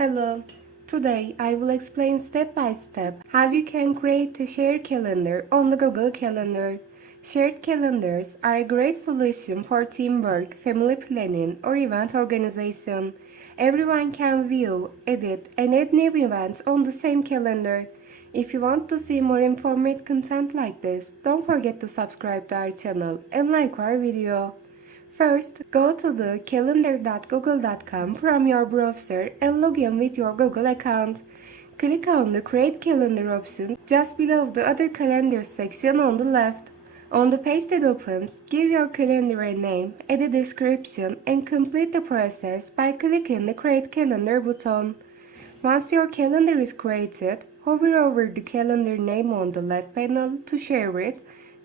Hello. Today I will explain step by step how you can create a shared calendar on the Google Calendar. Shared calendars are a great solution for teamwork, family planning, or event organization. Everyone can view, edit, and add new events on the same calendar. If you want to see more informative content like this, don't forget to subscribe to our channel and like our video. First, go to the calendar.google.com from your browser and log in with your Google account. Click on the Create Calendar option just below the Other Calendars section on the left. On the page that opens, give your calendar a name, add a description, and complete the process by clicking the Create Calendar button. Once your calendar is created, hover over the calendar name on the left panel to share it.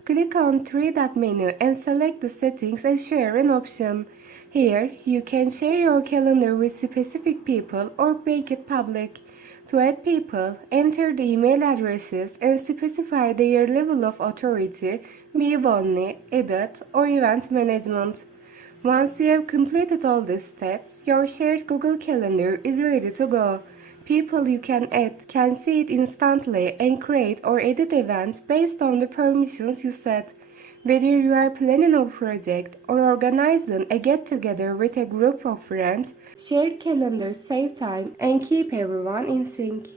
Click on three-dot menu and select the Settings and Share an option. Here, you can share your calendar with specific people or make it public. To add people, enter the email addresses and specify their level of authority, view only, edit, or event management. Once you have completed all these steps, your shared Google Calendar is ready to go. People you can add can see it instantly and create or edit events based on the permissions you set. Whether you are planning a project or organizing a get-together with a group of friends, shared calendars save time and keep everyone in sync.